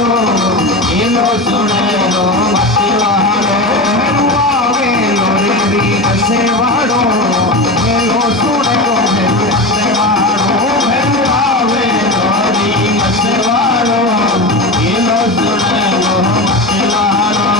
लो सुने लो मत वालो आवे लो रे कसे वालो लो सुने लो मत वालो आवे लो रे कसे वालो लो सुने लो मत वालो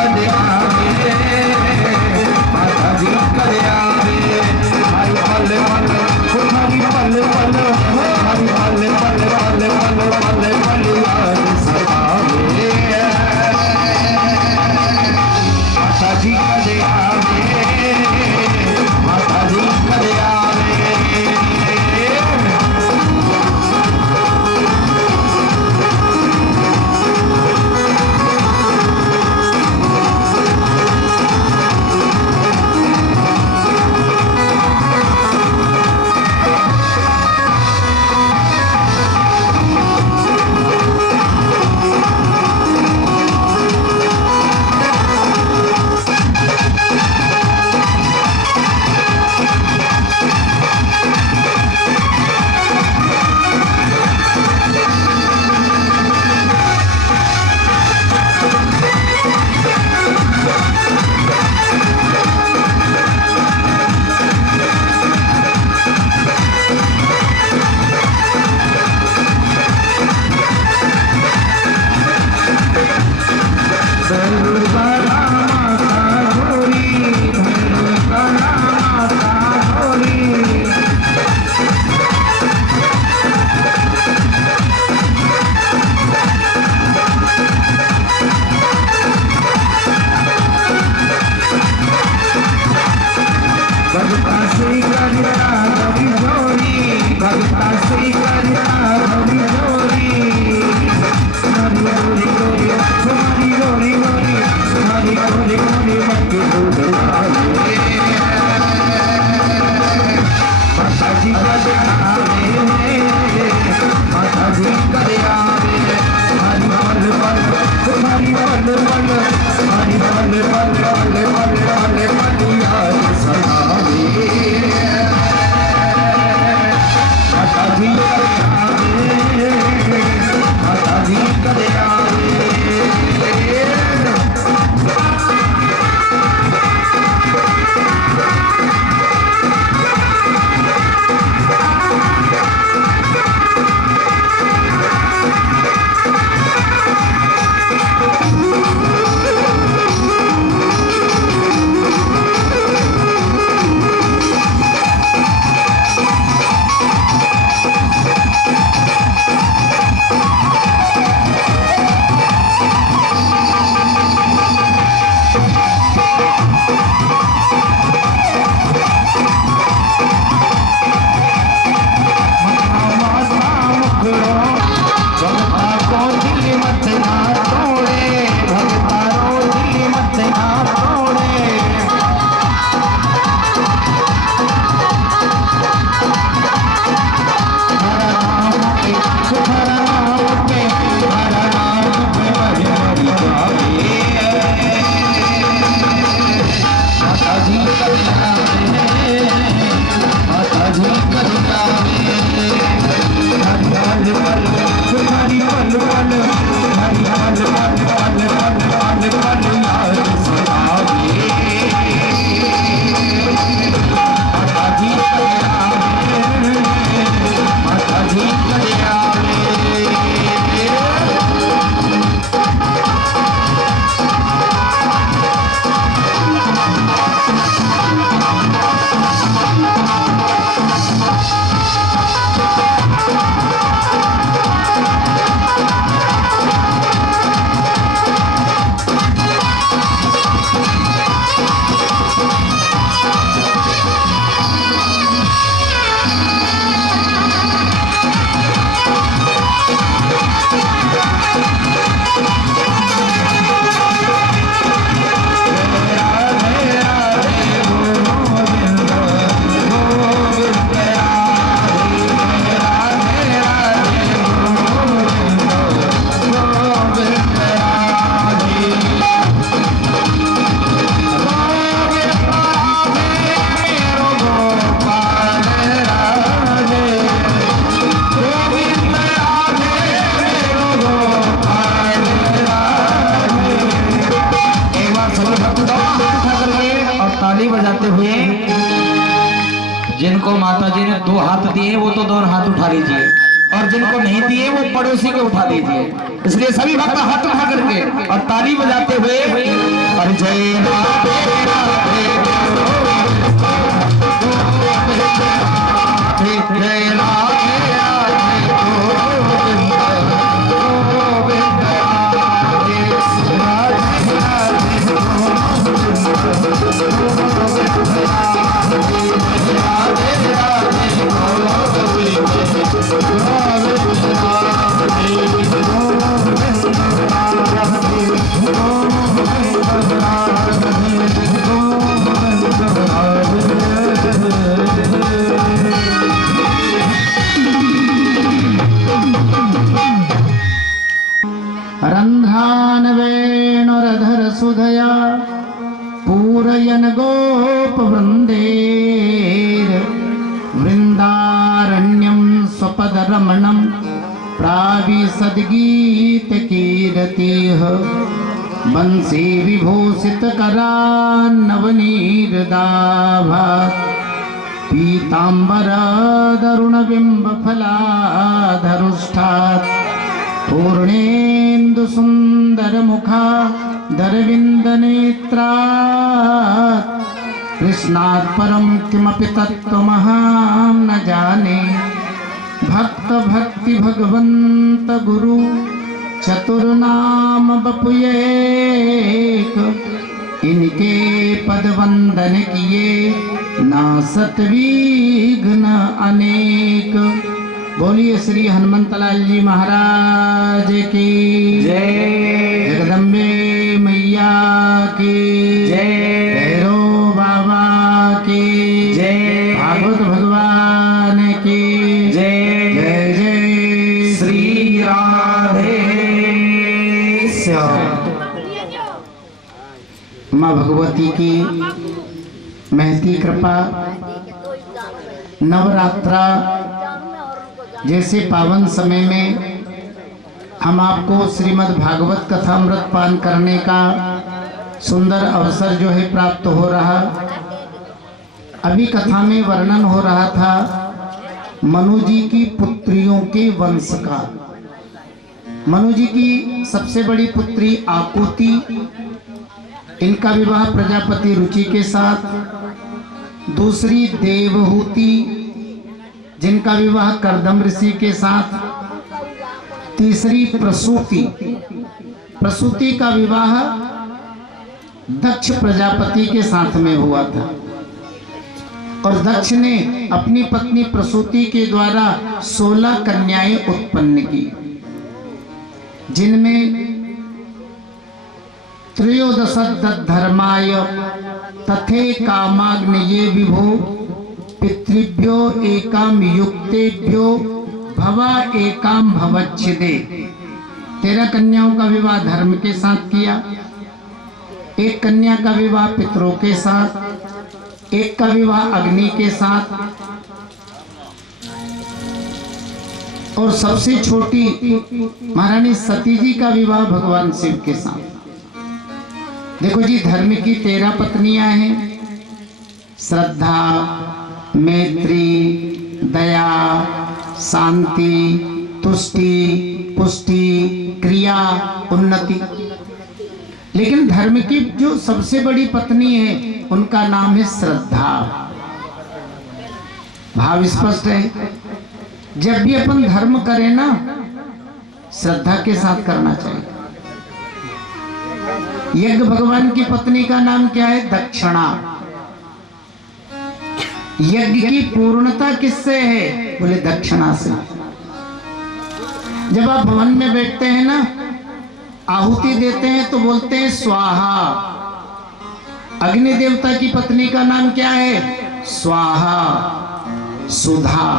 कदे आवे माता जी कदे आवे हरी पल पल हरी पल पल हरी पल पल पल पल पल पल याद सतावे माता जी कदे आवे माता जी कदे आवे जिनको माता जी ने 2 हाथ दिए वो तो 2 हाथ उठा लीजिए, और जिनको नहीं दिए वो पड़ोसी को उठा दीजिए। इसलिए सभी भक्त हाथ उठा करके और ताली बजाते हुए श्रद्धया पूरयन गोपवृन्देर वृन्दारण्यं स्वपदरमणं प्राविशद्गीतकीरतिः बंसी विभूषितकरान्नवनीरदाभात् पीताम्बरदरुणबिम्बफलाधरुष्ठात् पूर्णेन्दुसुन्दरमुखादरविन्दनेत्रात् कृष्णात् परं किमपि तत्त्वमहं न जाने भक्त भक्ति भगवंत गुरु चतुर्नाम बपुएक इनके पद वंदन किए ना सतविघ्न अनेक। बोलिए श्री हनुमंतलाल जी महाराज की जय। जगदम्बे मैया की जय। भैरव बाबा की जय। भागवत भगवान की जय। जय जय श्री राधे श्याम। माँ भगवती की महती कृपा, नवरात्रा जैसे पावन समय में हम आपको श्रीमद् भागवत कथामृत पान करने का सुंदर अवसर जो है प्राप्त हो रहा। अभी कथा में वर्णन हो रहा था मनु जी की पुत्रियों के वंश का। मनु जी की सबसे बड़ी पुत्री आकुति, इनका विवाह प्रजापति रुचि के साथ। दूसरी देवहूति, जिनका विवाह कर्दम ऋषि के साथ। तीसरी प्रसूति, प्रसूति का विवाह दक्ष प्रजापति के साथ में हुआ था। और दक्ष ने अपनी पत्नी प्रसूति के द्वारा 16 कन्याएं उत्पन्न की, जिनमें त्रयोदश धर्माय तथे कामाग्नये विभो पितृभ्यो एकाम युक्तेभ्यो भवा एकाम भवच्छिदे। 13 कन्याओं का विवाह धर्म के साथ किया, एक कन्या का विवाह पितरों के साथ, एक का विवाह अग्नि के साथ, और सबसे छोटी महारानी सती जी का विवाह भगवान शिव के साथ। देखो जी, धर्म की 13 पत्नियां हैं। श्रद्धा, मैत्री, दया, शांति, तुष्टि, पुष्टि, क्रिया, उन्नति। लेकिन धर्म की जो सबसे बड़ी पत्नी है उनका नाम है श्रद्धा। भाव स्पष्ट है। जब भी अपन धर्म करें ना, श्रद्धा के साथ करना चाहिए। यज्ञ भगवान की पत्नी का नाम क्या है? दक्षिणा। यज्ञ की पूर्णता किससे है? बोले दक्षिणा से। जब आप भवन में बैठते हैं ना, आहुति देते हैं तो बोलते हैं स्वाहा। अग्नि देवता की पत्नी का नाम क्या है? स्वाहा, सुधा।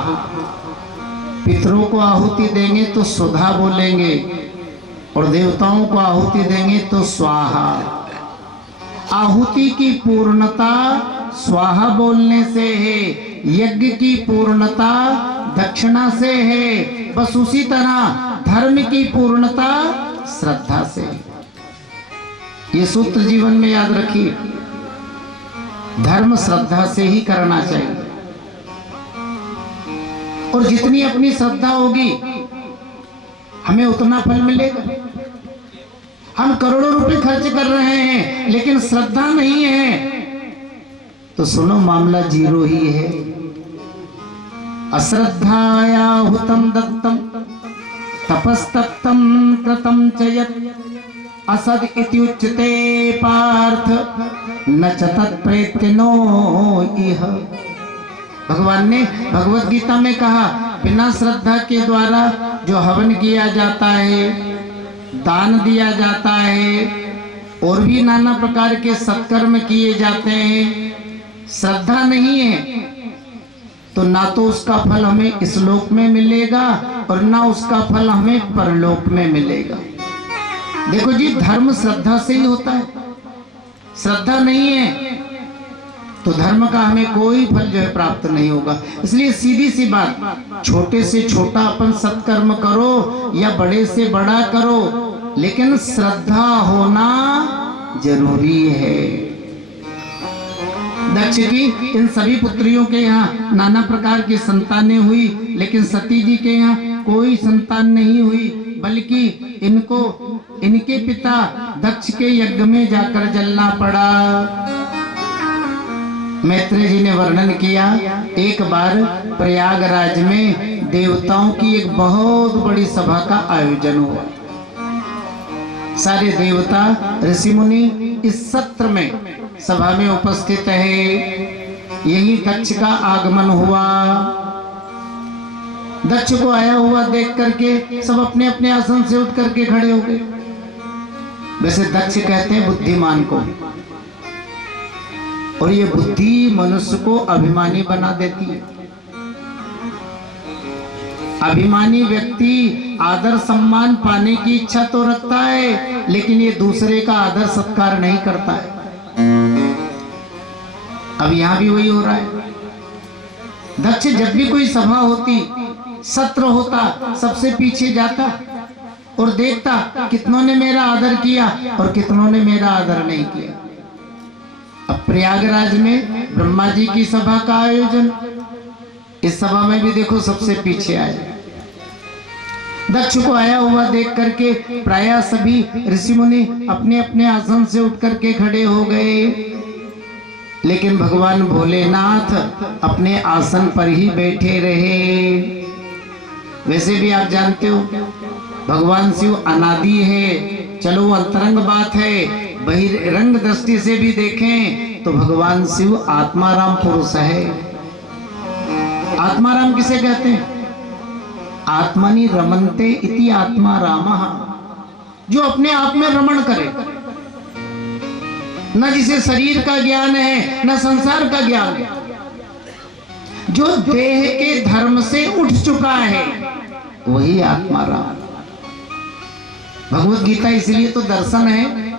पितरों को आहुति देंगे तो सुधा बोलेंगे, और देवताओं को आहुति देंगे तो स्वाहा। आहुति की पूर्णता स्वाहा बोलने से है, यज्ञ की पूर्णता दक्षिणा से है। बस उसी तरह धर्म की पूर्णता श्रद्धा से है। ये सूत्र जीवन में याद रखिए। धर्म श्रद्धा से ही करना चाहिए, और जितनी अपनी श्रद्धा होगी हमें उतना फल मिलेगा। हम करोड़ों रुपए खर्च कर रहे हैं लेकिन श्रद्धा नहीं है तो सुनो, मामला जीरो ही है। अश्रद्धाया हुतम दत्तम तपस्तप्तम कृतम च यत् असद इति उच्यते पार्थ न च तत्प्रेत्यनो इह। भगवान ने भगवत गीता में कहा, बिना श्रद्धा के द्वारा जो हवन किया जाता है, दान दिया जाता है, और भी नाना प्रकार के सत्कर्म किए जाते हैं, श्रद्धा नहीं है तो ना तो उसका फल हमें इस लोक में मिलेगा और ना उसका फल हमें परलोक में मिलेगा। देखो जी, धर्म श्रद्धा से ही होता है। श्रद्धा नहीं है तो धर्म का हमें कोई फल जो है प्राप्त नहीं होगा। इसलिए सीधी सी बात, छोटे से छोटा अपन सत्कर्म करो या बड़े से बड़ा करो, लेकिन श्रद्धा होना जरूरी है। दक्ष की इन सभी पुत्रियों के यहाँ नाना प्रकार की संतानें हुई, लेकिन सती जी के यहाँ कोई संतान नहीं हुई, बल्कि इनको इनके पिता दक्ष के यज्ञ में जाकर जलना पड़ा। मैत्रेय जी ने वर्णन किया, एक बार प्रयागराज में देवताओं की एक बहुत बड़ी सभा का आयोजन हुआ। सारे देवता ऋषि मुनि इस सत्र में सभा में उपस्थित है। यही दक्ष का आगमन हुआ। दक्ष को आया हुआ देख करके सब अपने अपने आसन से उठ करके खड़े हो गए। वैसे दक्ष कहते हैं बुद्धिमान को, और ये बुद्धि मनुष्य को अभिमानी बना देती है। अभिमानी व्यक्ति आदर सम्मान पाने की इच्छा तो रखता है, लेकिन ये दूसरे का आदर सत्कार नहीं करता है। अब यहां भी वही हो रहा है। दक्ष जब भी कोई सभा होती, सत्र होता, सबसे पीछे जाता और देखता कितनों ने मेरा आदर किया और कितनों ने मेरा आदर नहीं किया। अब प्रयागराज में ब्रह्मा जी की सभा का आयोजन, इस सभा में भी देखो सबसे पीछे आए। दक्ष को आया हुआ देख करके प्रायः सभी ऋषि मुनि अपने अपने आसन से उठ करके खड़े हो गए, लेकिन भगवान भोलेनाथ अपने आसन पर ही बैठे रहे। वैसे भी आप जानते हो भगवान शिव अनादि है, चलो वो अंतरंग बात है। बहिरंग दृष्टि से भी देखें तो भगवान शिव आत्माराम पुरुष है। आत्माराम किसे कहते हैं? आत्मनि रमन्ते इति आत्मा रामः, जो अपने आप में रमण करे, न जिसे शरीर का ज्ञान है न संसार का ज्ञान है, जो देह के धर्म से उठ चुका है, वही आत्मा राम। भगवत गीता इसलिए तो दर्शन है।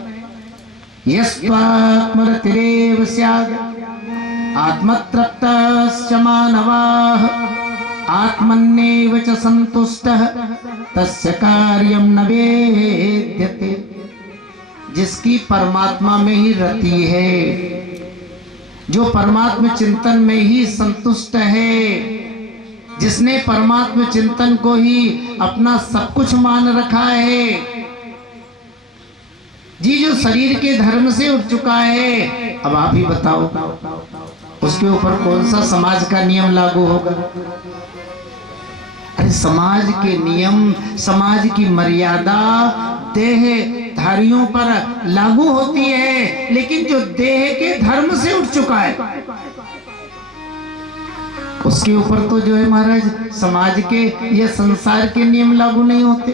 यस्त्वात्मरतिरेव स्यात् आत्मतृप्तश्च मानवाः आत्मन्नेव च संतुष्टः तस्य कार्यं न वेद्यते। जिसकी परमात्मा में ही रति है, जो परमात्मा चिंतन में ही संतुष्ट है, जिसने परमात्मा चिंतन को ही अपना सब कुछ मान रखा है, जी जो शरीर के धर्म से उठ चुका है, अब आप ही बताओ उसके ऊपर कौन सा समाज का नियम लागू होगा? अरे समाज के नियम, समाज की मर्यादा देह धारियों पर लागू होती है, लेकिन जो देह के धर्म से उठ चुका है उसके ऊपर तो जो है महाराज समाज के या संसार के नियम लागू नहीं होते।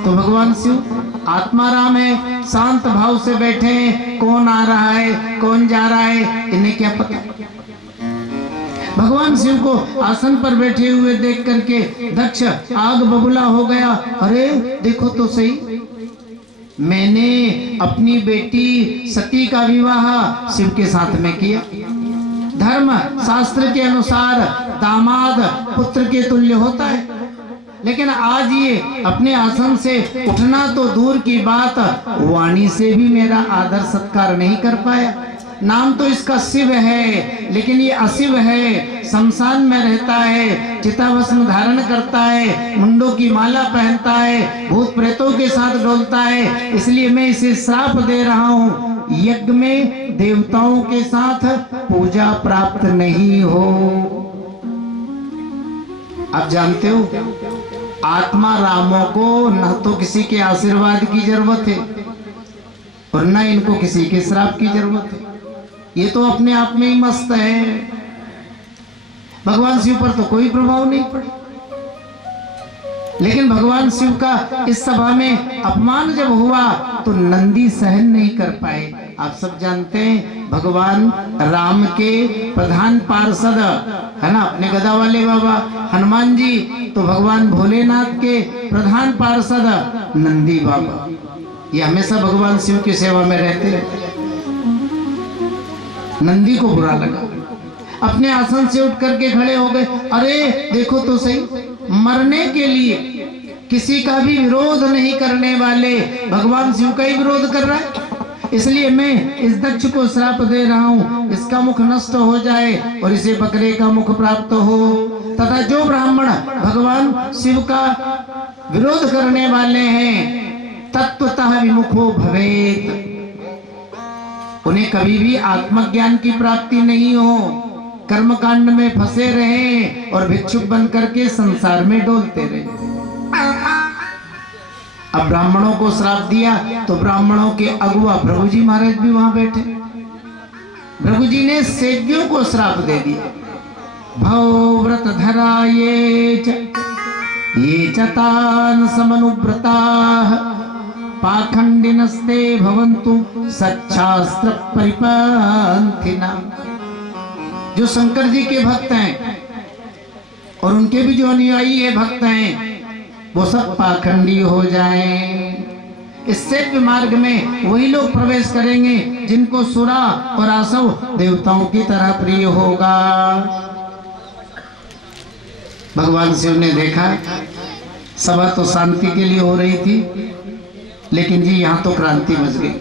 तो भगवान शिव आत्माराम है, शांत भाव से बैठे हैं। कौन आ रहा है कौन जा रहा है इन्हें क्या पता। भगवान शिव को आसन पर बैठे हुए देख करके दक्ष आग बबूला हो गया। अरे देखो तो सही, मैंने अपनी बेटी सती का विवाह शिव के साथ में किया। धर्म शास्त्र के अनुसार दामाद पुत्र के तुल्य होता है, लेकिन आज ये अपने आसन से उठना तो दूर की बात, वाणी से भी मेरा आदर सत्कार नहीं कर पाया। नाम तो इसका शिव है, लेकिन ये अशिव है। शमशान में रहता है, चिताभस्म धारण करता है, मुंडों की माला पहनता है, भूत प्रेतों के साथ डोलता है। इसलिए मैं इसे श्राप दे रहा हूँ, यज्ञ में देवताओं के साथ पूजा प्राप्त नहीं हो। आप जानते हो आत्मा रामों को न तो किसी के आशीर्वाद की जरूरत है और न इनको किसी के श्राप की जरूरत है। ये तो अपने आप में ही मस्त है। भगवान शिव पर तो कोई प्रभाव नहीं पड़ा, लेकिन भगवान शिव का इस सभा में अपमान जब हुआ तो नंदी सहन नहीं कर पाए। आप सब जानते हैं भगवान राम के प्रधान पार्षद है ना, अपने गदा वाले बाबा हनुमान जी, तो भगवान भोलेनाथ के प्रधान पार्षद नंदी बाबा, ये हमेशा भगवान शिव की सेवा में रहते हैं। नंदी को बुरा लगा, अपने आसन से उठ करके खड़े हो गए। अरे देखो तो सही, मरने के लिए किसी का भी विरोध नहीं करने वाले भगवान शिव का ही विरोध कर रहा है। इसलिए मैं इस दक्ष को श्राप दे रहा हूं, इसका मुख नष्ट हो जाए और इसे बकरे का मुख प्राप्त हो। तथा जो ब्राह्मण भगवान शिव का विरोध करने वाले हैं तत्वतः विमुखो भवेत, उन्हें कभी भी आत्मज्ञान की प्राप्ति नहीं हो, कर्मकांड में फंसे रहे और भिक्षुक बन करके संसार में डोलते रहे। अब ब्राह्मणों को श्राप दिया तो ब्राह्मणों के अगुआ भृगु जी महाराज भी वहां बैठे। भृगु जी ने सेव्यों को श्राप दे दिया। भव व्रत धरा ये चतान समनुव्रताः पाखंडिनस्ते भवन्तु सच्छास्त्र परिपंथिना। जो शंकर जी के भक्त हैं और उनके भी जो अनुयायी है भक्त हैं, वो सब पाखंडी हो जाएं। इस सेव्य मार्ग में वही लोग प्रवेश करेंगे जिनको सुरा और आसव देवताओं की तरह प्रिय होगा। भगवान शिव ने देखा सभा तो शांति के लिए हो रही थी, लेकिन जी यहाँ तो क्रांति मच गई,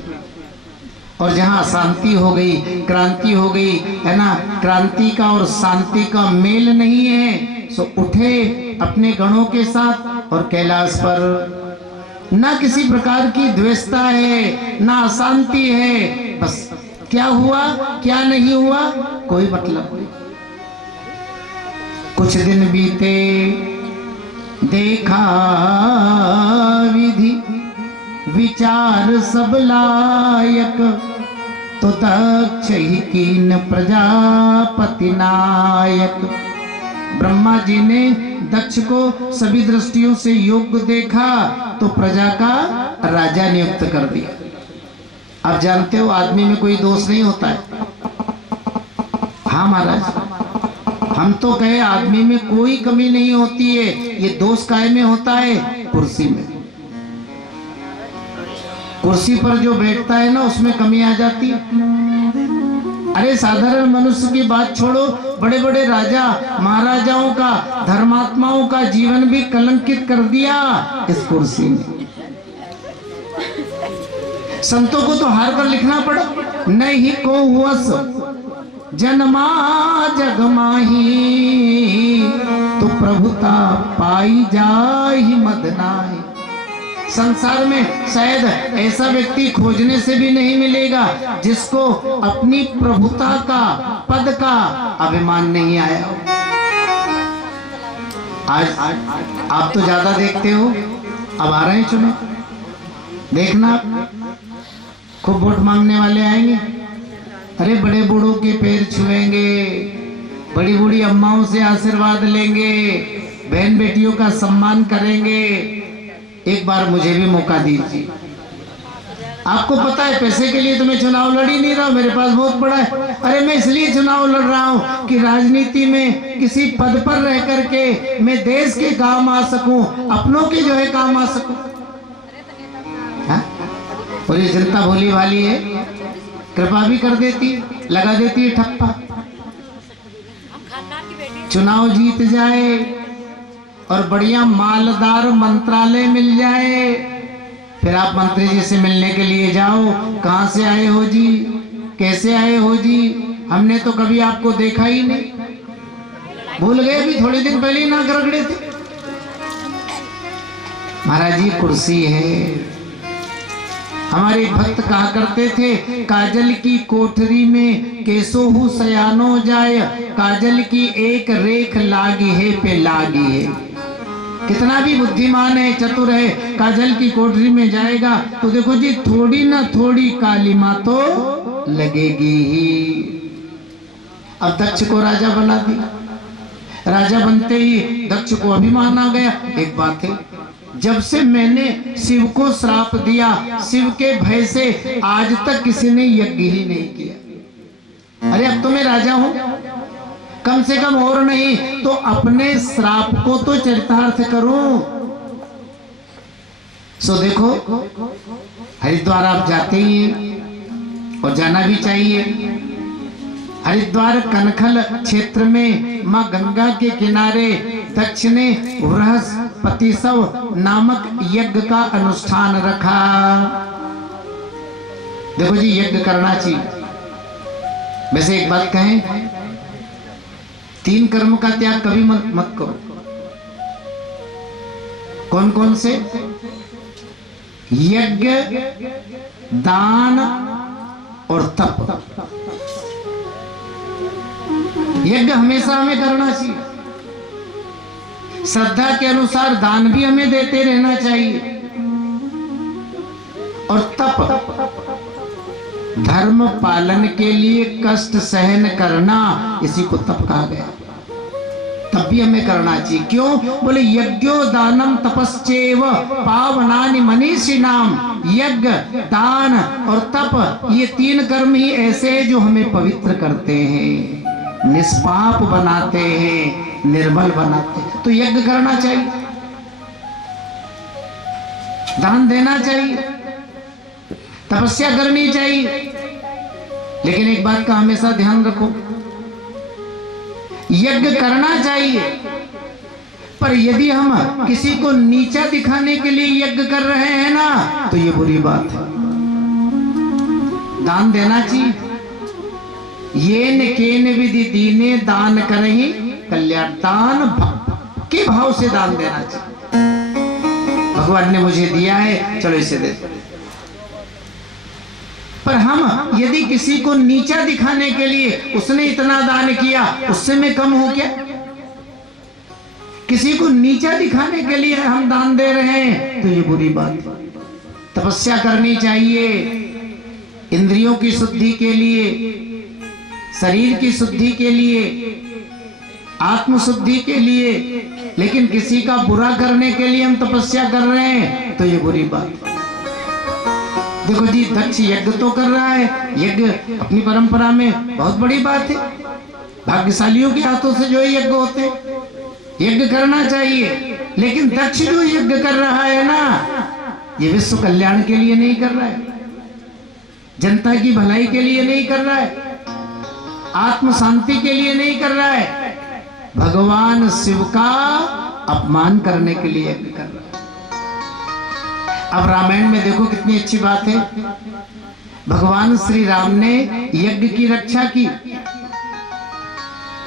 और जहाँ शांति हो गई क्रांति हो गई है ना, क्रांति का और शांति का मेल नहीं है। सो उठे अपने गणों के साथ और कैलाश पर ना किसी प्रकार की द्वेषता है ना अशांति है, बस क्या हुआ क्या नहीं हुआ कोई मतलब नहीं। कुछ दिन बीते देखा विधि विचार सब लायक, तो दक्ष ही कीन प्रजापति नायक। ब्रह्मा जी ने दक्ष को सभी दृष्टियों से योग्य देखा तो प्रजा का राजा नियुक्त कर दिया। आप जानते हो आदमी में कोई दोष नहीं होता है। हाँ महाराज, हम तो कहे आदमी में कोई कमी नहीं होती है, ये दोष काहे में होता है? कुर्सी में। कुर्सी पर जो बैठता है ना उसमें कमी आ जाती है। अरे साधारण मनुष्य की बात छोड़ो, बड़े बड़े राजा महाराजाओं का धर्मात्माओं का जीवन भी कलंकित कर दिया इस कुर्सी ने। संतों को तो हार कर लिखना पड़ा, नहीं को वस जन्मा जग माही, तो प्रभुता पाई जाहि मद नाहि। संसार में शायद ऐसा व्यक्ति खोजने से भी नहीं मिलेगा जिसको अपनी प्रभुता का पद का अभिमान नहीं आया। आज आप तो ज्यादा देखते हो, अब आ रहे हैं चुनाव, देखना खूब वोट मांगने वाले आएंगे। अरे बड़े बूढ़ों के पैर छुएंगे, बड़ी बूढ़ी अम्माओं से आशीर्वाद लेंगे, बहन बेटियों का सम्मान करेंगे। एक बार मुझे भी मौका दीजिए। आपको पता है पैसे के लिए तो मैं चुनाव लड़ ही नहीं रहा हूं, मेरे पास बहुत बड़ा है। अरे मैं इसलिए चुनाव लड़ रहा हूं कि राजनीति में किसी पद पर रह करके मैं देश के काम आ सकूं, अपनों के जो है काम आ सकूं। हाँ? और ये जनता भोली भाली है, कृपा भी कर देती, लगा देती है ठप्पा। चुनाव जीत जाए और बढ़िया मालदार मंत्रालय मिल जाए, फिर आप मंत्री जी से मिलने के लिए जाओ, कहां से आए हो जी, कैसे आए हो जी, हमने तो कभी आपको देखा ही नहीं, भूल गए, अभी थोड़े दिन पहले ही नाक रगड़े थे। महाराज जी कुर्सी है। हमारे भक्त कहा करते थे, काजल की कोठरी में केसोहु सयानो जाय, काजल की एक रेख लागी है पे लागी है। कितना भी बुद्धिमान है, चतुर है, काजल की कोठरी में जाएगा तो देखो जी थोड़ी ना थोड़ी काली माँ तो लगेगी ही। अब दक्ष को राजा बना दिया। राजा बनते ही दक्ष को अभिमान आ गया। एक बात है, जब से मैंने शिव को श्राप दिया, शिव के भय से आज तक किसी ने यज्ञ ही नहीं किया। अरे अब तो मैं राजा हूं, कम से कम और नहीं तो अपने श्राप को तो चरितार्थ करूं। सो देखो हरिद्वार आप जाते ही हैं और जाना भी चाहिए। हरिद्वार कनखल क्षेत्र में मां गंगा के किनारे दक्ष ने बृहस्पतिसव नामक यज्ञ का अनुष्ठान रखा। देखो जी, यज्ञ करना चाहिए। वैसे एक बात कहें, 3 कर्म का त्याग कभी मत करो। कौन कौन से? यज्ञ, दान और तप। यज्ञ हमेशा हमें करना चाहिए, श्रद्धा के अनुसार दान भी हमें देते रहना चाहिए। और तप, धर्म पालन के लिए कष्ट सहन करना, इसी को तप कहा गया। तब भी हमें करना चाहिए। क्यों? बोले यज्ञो दानम तपश्चैव पावनानि मनीषिणाम। यज्ञ, दान और तप, ये 3 कर्म ही ऐसे हैं जो हमें पवित्र करते हैं, निष्पाप बनाते हैं, निर्मल बनाते हैं। तो यज्ञ करना चाहिए, दान देना चाहिए, तपस्या करनी चाहिए। लेकिन एक बात का हमेशा ध्यान रखो, यज्ञ करना चाहिए, पर यदि हम किसी को नीचा दिखाने के लिए यज्ञ कर रहे हैं ना, तो ये बुरी बात है। दान देना चाहिए। ये न केन विधि दीने दान करही कल्याण। दान के भाव से दान देना चाहिए। भगवान ने मुझे दिया है, चलो इसे दे। पर हम यदि किसी को नीचा दिखाने के लिए उसने इतना दान किया, उससे मैं कम हूं क्या? किसी को नीचा दिखाने के लिए हम दान दे रहे हैं, तो ये बुरी बात है। तपस्या करनी चाहिए, इंद्रियों की शुद्धि के लिए, शरीर की शुद्धि के लिए, आत्म शुद्धि के लिए। लेकिन किसी का बुरा करने के लिए हम तपस्या कर रहे हैं, तो ये बुरी बात है। देखो जी, दक्ष यज्ञ तो कर रहा है। यज्ञ अपनी परंपरा में बहुत बड़ी बात है। भाग्यशालियों के हाथों से जो यज्ञ होते हैं, यज्ञ करना चाहिए। लेकिन दक्ष जो यज्ञ कर रहा है ना, ये विश्व कल्याण के लिए नहीं कर रहा है, जनता की भलाई के लिए नहीं कर रहा है, आत्म शांति के लिए नहीं कर रहा है, भगवान शिव का अपमान करने के लिए यज्ञ कर रहा है। अब रामायण में देखो कितनी अच्छी बात है। भगवान श्री राम ने यज्ञ की रक्षा की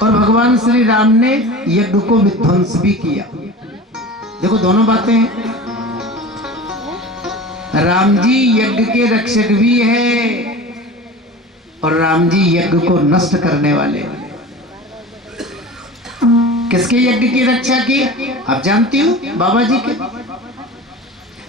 और भगवान श्री राम ने यज्ञ को विध्वंस भी किया। देखो दोनों बातें हैं। राम जी यज्ञ के रक्षक भी है और राम जी यज्ञ को नष्ट करने वाले। किसके यज्ञ की रक्षा की? आप जानती हो, बाबा जी के।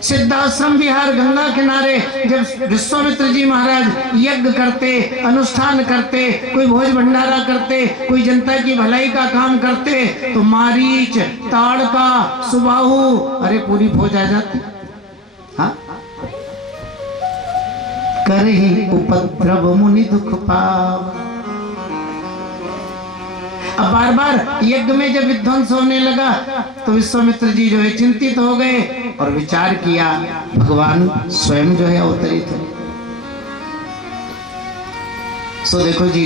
सिद्धाश्रम विहार गंगा किनारे जब विश्वामित्र जी महाराज यज्ञ करते, अनुष्ठान करते, कोई भोज भंडारा करते, कोई जनता की भलाई का काम करते, तो मारीच, ताड़का, सुबाहु, अरे पूरी फौज आ जाती। हाँ, करहि उपद्रव मुनि दुख पाव। अब बार बार यज्ञ में जब विध्वंस होने लगा तो विश्वामित्र जी जो है चिंतित हो गए और विचार किया, भगवान स्वयं जो है अवतरित है। सो देखो जी,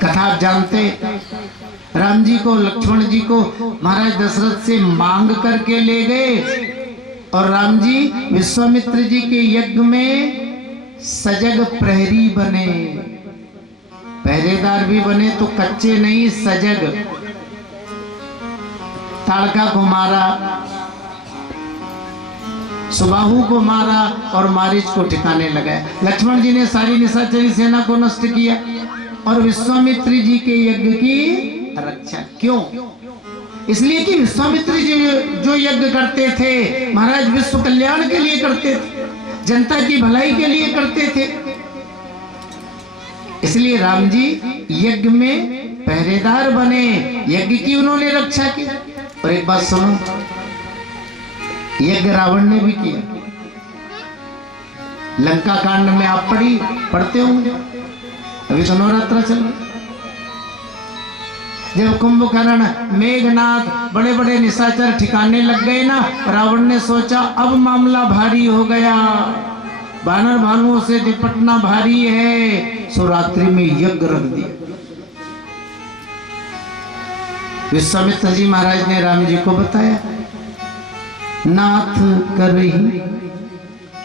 कथा आप जानते, राम जी को, लक्ष्मण जी को महाराज दशरथ से मांग करके ले गए और राम जी विश्वामित्र जी के यज्ञ में सजग प्रहरी बने, पहरेदार भी बने, तो कच्चे नहीं, सजग। ताड़का को मारा, सुबाहु को मारा और मारीच को ठिकाने लगाया। लक्ष्मण जी ने सारी निशाचरी सेना को नष्ट किया और विश्वामित्र जी के यज्ञ की रक्षा। क्यों? इसलिए कि विश्वामित्र जी जो यज्ञ करते थे महाराज विश्व कल्याण के लिए करते थे, जनता की भलाई के लिए करते थे। इसलिए राम जी यज्ञ में पहरेदार बने, यज्ञ की उन्होंने रक्षा की। और एक बात सुनो, यज्ञ रावण ने भी किया। लंका कांड में आप पढ़ते होंगे, अभी तो नवरात्र चल रहा। जब कुंभकर्ण, मेघनाथ, बड़े बड़े निशाचर ठिकाने लग गए ना, रावण ने सोचा अब मामला भारी हो गया, वानर भालुओं से निपटना भारी है, सो रात्रि में यज्ञ रख दिया। विश्वामित्र जी महाराज ने राम जी को बताया, नाथ करही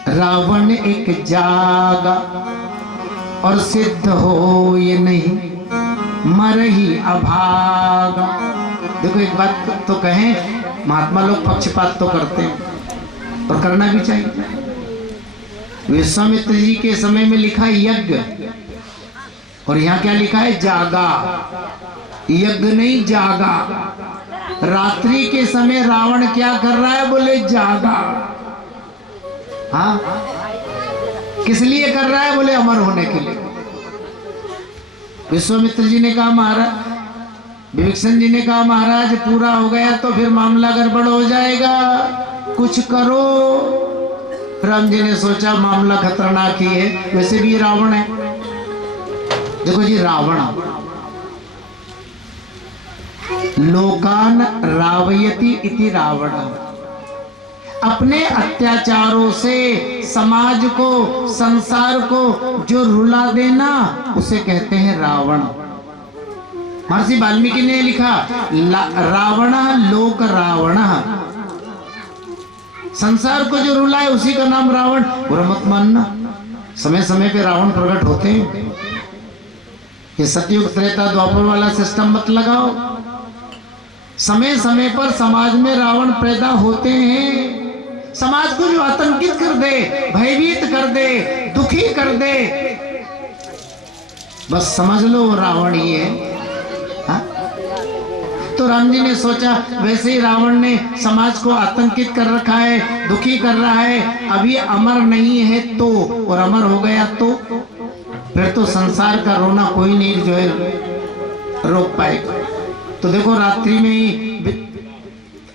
रावण एक जागा, और सिद्ध हो ये नहीं मरही अभागा। देखो एक बात तो कहें, महात्मा लोग पक्षपात तो करते हैं और करना भी चाहिए। विश्वामित्र जी के समय में लिखा यज्ञ, और यहाँ क्या लिखा है? जागा। यज्ञ नहीं, जागा। रात्रि के समय रावण क्या कर रहा है? बोले जागा। हाँ, किस लिए कर रहा है? बोले अमर होने के लिए। विश्वामित्र जी ने कहा महाराज, विभीषण जी ने कहा महाराज पूरा हो गया तो फिर मामला गड़बड़ हो जाएगा, कुछ करो। राम जी ने सोचा मामला खतरनाक ही है, वैसे भी रावण है। देखो जी, रावण लोकान रावयति इति रावण, अपने अत्याचारों से समाज को, संसार को जो रुला देना, उसे कहते हैं रावण। महर्षि वाल्मीकि ने लिखा रावण लोक रावण, संसार को जो रुलाए उसी का नाम रावण। बुरा मत मानना, समय समय पे रावण प्रकट होते हैं। ये सतयुग त्रेता द्वापर वाला सिस्टम मत लगाओ। समय समय पर समाज में रावण पैदा होते हैं, समाज को जो आतंकित कर दे, भयभीत कर दे, दुखी कर दे, बस समझ लो रावण ही है। हा? तो राम जी ने सोचा वैसे ही रावण ने समाज को आतंकित कर रखा है, दुखी कर रहा है, अभी अमर नहीं है तो, और अमर हो गया तो फिर तो संसार का रोना कोई नहीं जो है रोक पाएगा। तो देखो रात्रि में ही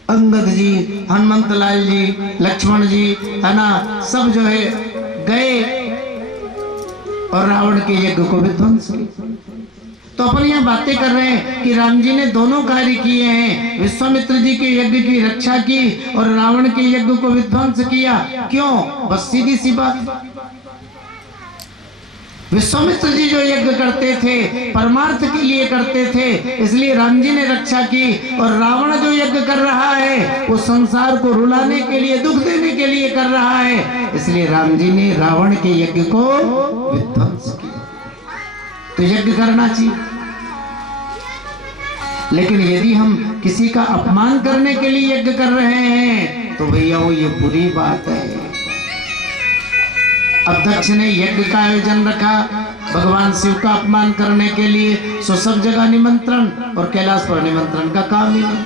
अंगद जी, हनुमंत लाल जी, लक्ष्मण जी, है ना, सब जो है गए और रावण के यज्ञ को विध्वंस किया। तो अपन यहाँ बातें कर रहे हैं कि राम जी ने दोनों कार्य किए हैं, विश्वामित्र जी के यज्ञ की रक्षा की और रावण के यज्ञ को विध्वंस किया। क्यों? बस सीधी सी बात, विश्वामित्र जी जो यज्ञ करते थे परमार्थ के लिए करते थे, इसलिए राम जी ने रक्षा की, और रावण जो यज्ञ कर रहा है वो संसार को रुलाने के लिए, दुख देने के लिए कर रहा है, इसलिए राम जी ने रावण के यज्ञ को विध्वंस किया। तो यज्ञ करना चाहिए, लेकिन यदि हम किसी का अपमान करने के लिए यज्ञ कर रहे हैं तो भैया वो ये बुरी बात है। अब दक्ष ने यज्ञ का आयोजन रखा भगवान शिव का अपमान करने के लिए, सो सब जगह निमंत्रण, और कैलाश पर निमंत्रण का काम ही नहीं।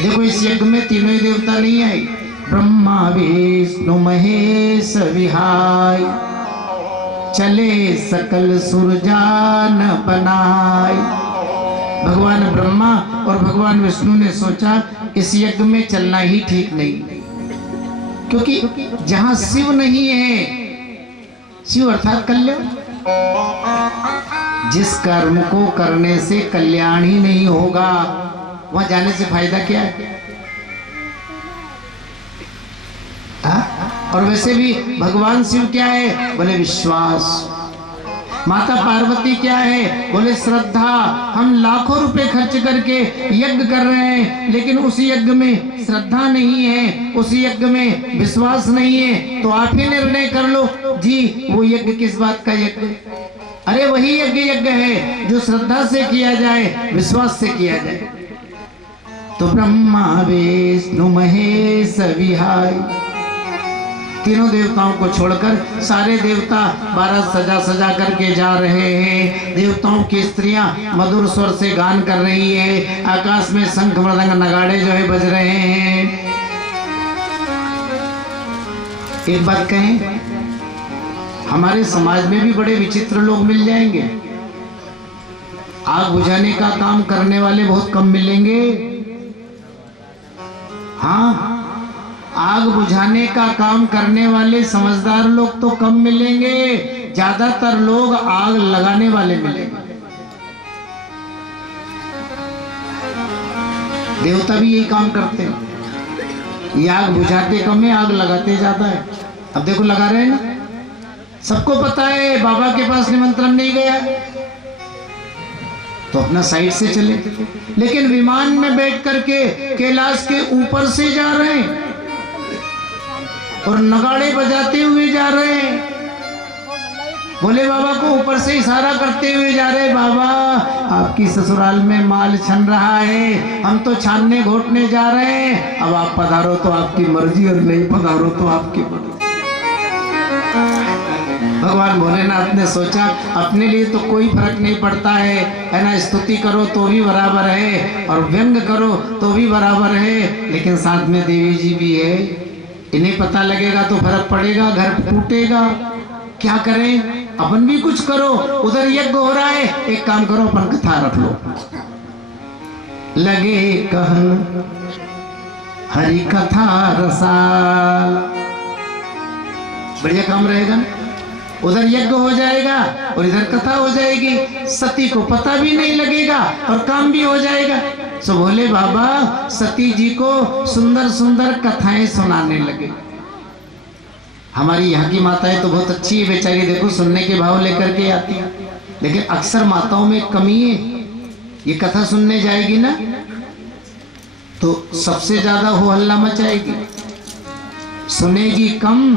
देखो इस यज्ञ में तीनों ही देवता नहीं आए, ब्रह्मा विष्णु महेश विहाय, चले सकल सुरजान बनाए। भगवान ब्रह्मा और भगवान विष्णु ने सोचा इस यज्ञ में चलना ही ठीक नहीं, क्योंकि जहां शिव नहीं है, शिव अर्थात कल्याण, जिस कर्म को करने से कल्याण ही नहीं होगा वहां जाने से फायदा क्या है? और वैसे भी भगवान शिव क्या है? बोले विश्वास। माता पार्वती क्या है? बोले श्रद्धा। हम लाखों रुपए खर्च करके यज्ञ कर रहे हैं, लेकिन उस यज्ञ में श्रद्धा नहीं है, उस यज्ञ में विश्वास नहीं है, तो आप ही निर्णय कर लो जी वो यज्ञ किस बात का यज्ञ? अरे वही यज्ञ है जो श्रद्धा से किया जाए, विश्वास से किया जाए। तो ब्रह्मा विष्णु महेश विहाय, तीनों देवताओं को छोड़कर सारे देवता 12 सजा सजा करके जा रहे हैं। देवताओं की स्त्रियां मधुर स्वर से गान कर रही है, आकाश में शंख मृदंग नगाड़े जो है बज रहे हैं। एक बात कहें, हमारे समाज में भी बड़े विचित्र लोग मिल जाएंगे। आग बुझाने का काम करने वाले बहुत कम मिलेंगे। हाँ, आग बुझाने का काम करने वाले समझदार लोग तो कम मिलेंगे, ज्यादातर लोग आग लगाने वाले मिलेंगे। देवता भी यही काम करते हैं, ये आग बुझाते कम है, आग लगाते ज्यादा है। अब देखो लगा रहे हैं ना, सबको पता है बाबा के पास निमंत्रण नहीं गया तो अपना साइड से चले, लेकिन विमान में बैठ करके कैलाश के ऊपर से जा रहे हैं और नगाड़े बजाते हुए जा रहे हैं। भोले बाबा को ऊपर से इशारा करते हुए जा रहे, बाबा आपकी ससुराल में माल छन रहा है, हम तो छानने घोटने जा रहे हैं, अब आप पधारो तो आपकी मर्जी और नहीं पधारो तो आपकी मर्जी। भगवान भोलेनाथ ने सोचा अपने लिए तो कोई फर्क नहीं पड़ता है ना, स्तुति करो तो भी बराबर है और व्यंग करो तो भी बराबर है, लेकिन साथ में देवी जी भी है, इन्हें पता लगेगा तो फर्क पड़ेगा, घर टूटेगा। क्या करें, अपन भी कुछ करो, उधर यज्ञ हो रहा है, एक काम करो अपन कथा रख लो। लगे कहन हरि कथा रसाल, बढ़िया काम रहेगा ना, उधर यज्ञ हो जाएगा और इधर कथा हो जाएगी, सती को पता भी नहीं लगेगा और काम भी हो जाएगा। सो भोले बाबा सती जी को सुंदर सुंदर कथाएं सुनाने लगे। हमारी यहाँ की माताएं तो बहुत अच्छी है बेचारी, देखो सुनने के भाव लेकर के आती है, लेकिन अक्सर माताओं में कमी है, ये कथा सुनने जाएगी ना तो सबसे ज्यादा हो हल्ला मचाएगी, सुनेगी कम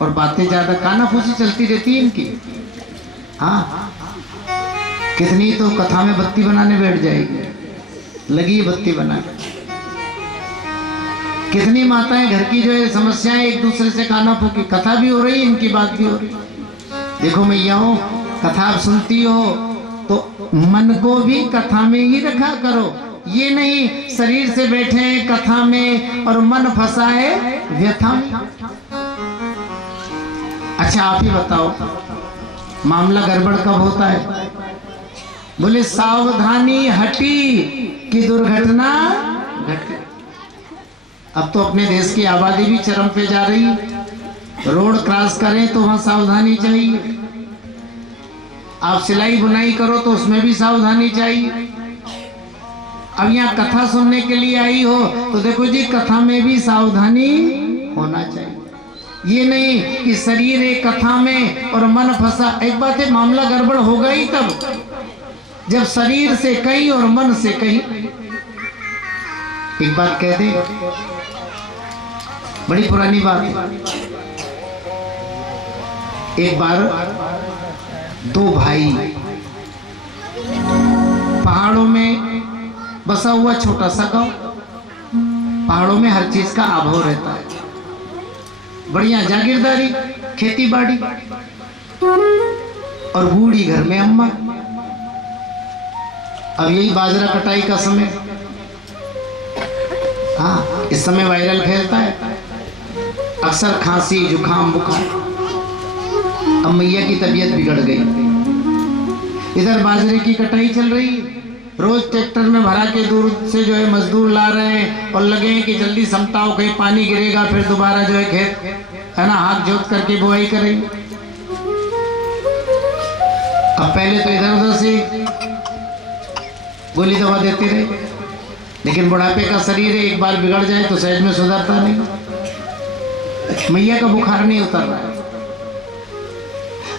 और बातें ज्यादा, कानाफूसी चलती रहती है इनकी। हाँ, कितनी तो कथा में बत्ती बनाने बैठ जाएगी, लगी बत्ती बनाने। कितनी माताएं घर की जो है समस्याएं एक दूसरे से कानाफूसी, कथा भी हो रही है, इनकी बात भी हो रही। देखो मैयाओं, कथा आप सुनती हो तो मन को भी कथा में ही रखा करो, ये नहीं शरीर से बैठे कथा में और मन फंसा है व्यथा में। अच्छा आप ही बताओ, मामला गड़बड़ कब होता है? बोले सावधानी हटी कि दुर्घटना घटी। अब तो अपने देश की आबादी भी चरम पे जा रही, रोड क्रॉस करें तो वहां सावधानी चाहिए, आप सिलाई बुनाई करो तो उसमें भी सावधानी चाहिए। अब यहाँ कथा सुनने के लिए आई हो तो देखो जी, कथा में भी सावधानी होना चाहिए, ये नहीं कि शरीर एक कथा में और मन फंसा। एक बात है, मामला गड़बड़ होगा ही तब जब शरीर से कहीं और मन से कहीं। एक बात कह दे, बड़ी पुरानी बात है। एक बार दो भाई, पहाड़ों में बसा हुआ छोटा सा गांव, पहाड़ों में हर चीज का अभाव रहता है, बढ़िया जागीरदारी, खेती बाड़ी और बूढ़ी घर में अम्मा। अब यही बाजरा कटाई का समय, हाँ इस समय वायरल फैलता है, अक्सर खांसी जुकाम बुखार। अब मैया की तबीयत बिगड़ गई, इधर बाजरे की कटाई चल रही है, रोज ट्रैक्टर में भरा के दूर से जो है मजदूर ला रहे हैं और लगे हैं कि जल्दी समटाओ, कहीं पानी गिरेगा फिर दोबारा जो है खेत है ना हाथ जोत करके बुआई करेंगे। अब पहले तो इधर उधर से गोली दवा देते रहे, लेकिन बुढ़ापे का शरीर है, एक बार बिगड़ जाए तो सहज में सुधरता नहीं। मैया का बुखार नहीं उतर रहा है।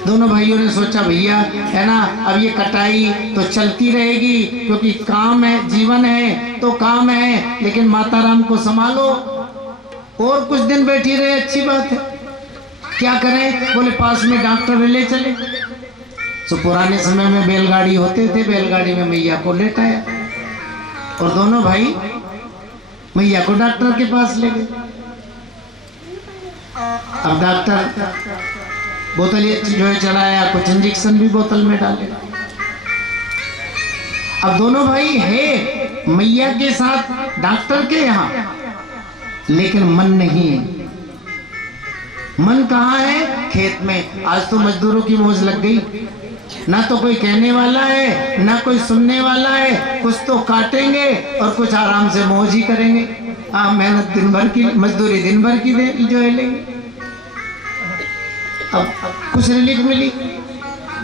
दोनों भाइयों ने सोचा भैया है ना, अब ये कटाई तो चलती रहेगी क्योंकि काम है, जीवन है तो काम है, लेकिन माता राम को संभालो, और कुछ दिन बैठी रहे अच्छी बात है, क्या करें? बोले पास में डॉक्टर ले चले। तो पुराने समय में बैलगाड़ी होते थे, बैलगाड़ी में मैया को लेटाया और दोनों भाई मैया को डॉक्टर के पास ले गए। अब डॉक्टर बोतल जो है चलाया, कुछ इंजेक्शन भी बोतल में डाले। अब दोनों भाई है मैया के साथ डॉक्टर के यहाँ, लेकिन मन नहीं है। मन कहाँ है? खेत में। आज तो मजदूरों की मौज लग गई, ना तो कोई कहने वाला है ना कोई सुनने वाला है, कुछ तो काटेंगे और कुछ आराम से मौज ही करेंगे। मेहनत दिन भर की, मजदूरी दिन भर की जो है लेंगे। अब कुछ रिलीफ मिली,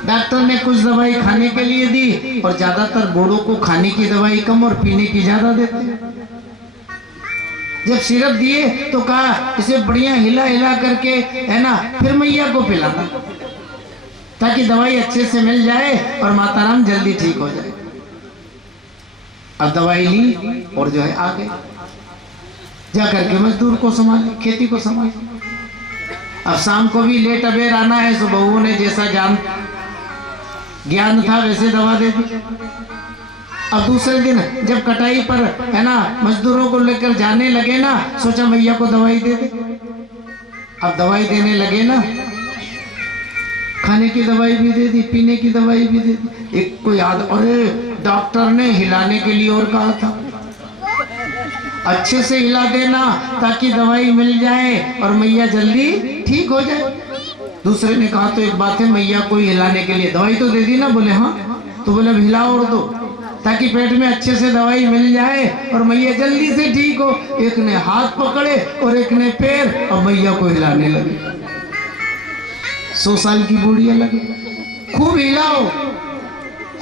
डॉक्टर ने कुछ दवाई खाने के लिए दी और ज्यादातर बूढ़ों को खाने की दवाई कम और पीने की ज्यादा देते हैं। जब सिरप दिए तो कहा इसे बढ़िया हिला हिला करके, है ना, फिर मैया को पिलाना ताकि दवाई अच्छे से मिल जाए और माता राम जल्दी ठीक हो जाए। अब दवाई ली और जो है आ गए, जा करके मजदूर को संभाले, खेती को संभाले। अब शाम को भी लेट अबेर आना है, सो बहुओं ने जैसा ज्ञान था वैसे दवा दे दी। अब दूसरे दिन जब कटाई पर, है ना, मजदूरों को लेकर जाने लगे ना, सोचा मैया को दवाई दे दे। अब दवाई देने लगे ना, खाने की दवाई भी दे दी, पीने की दवाई भी दे दी। एक को याद, अरे डॉक्टर ने हिलाने के लिए और कहा था, अच्छे से हिला देना ताकि दवाई मिल जाए और मैया जल्दी ठीक हो जाए। दूसरे ने कहा तो एक बात है, मैया को हिलाने के लिए दवाई तो दे दी ना? बोले हाँ। तो बोले हिलाओ और दो ताकि पेट में अच्छे से दवाई मिल जाए और मैया जल्दी से ठीक हो। एक ने हाथ पकड़े और एक ने पैर, और मैया को हिलाने लगे। 100 साल की बूढ़िया लगे, खूब हिलाओ,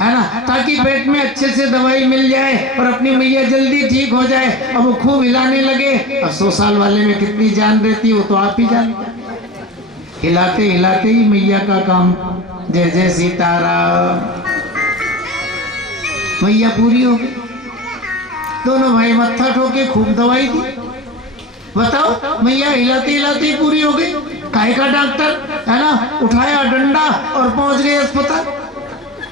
है ना, ताकि पेट में अच्छे से दवाई मिल जाए और अपनी मैया जल्दी ठीक हो जाए। अब वो खूब हिलाने लगे। अब 100 साल वाले में कितनी जान रहती है वो तो आप ही जानते। हिलाते हिलाते ही मैया का काम, जय जय सीताराम, मैया पूरी हो गई। दोनों भाई मत्था ठोके खूब दवाई दी। बताओ, मैया हिलाते हिलाते पूरी हो गई। काहे का डॉक्टर, है ना, उठाया डंडा और पहुंच गए अस्पताल।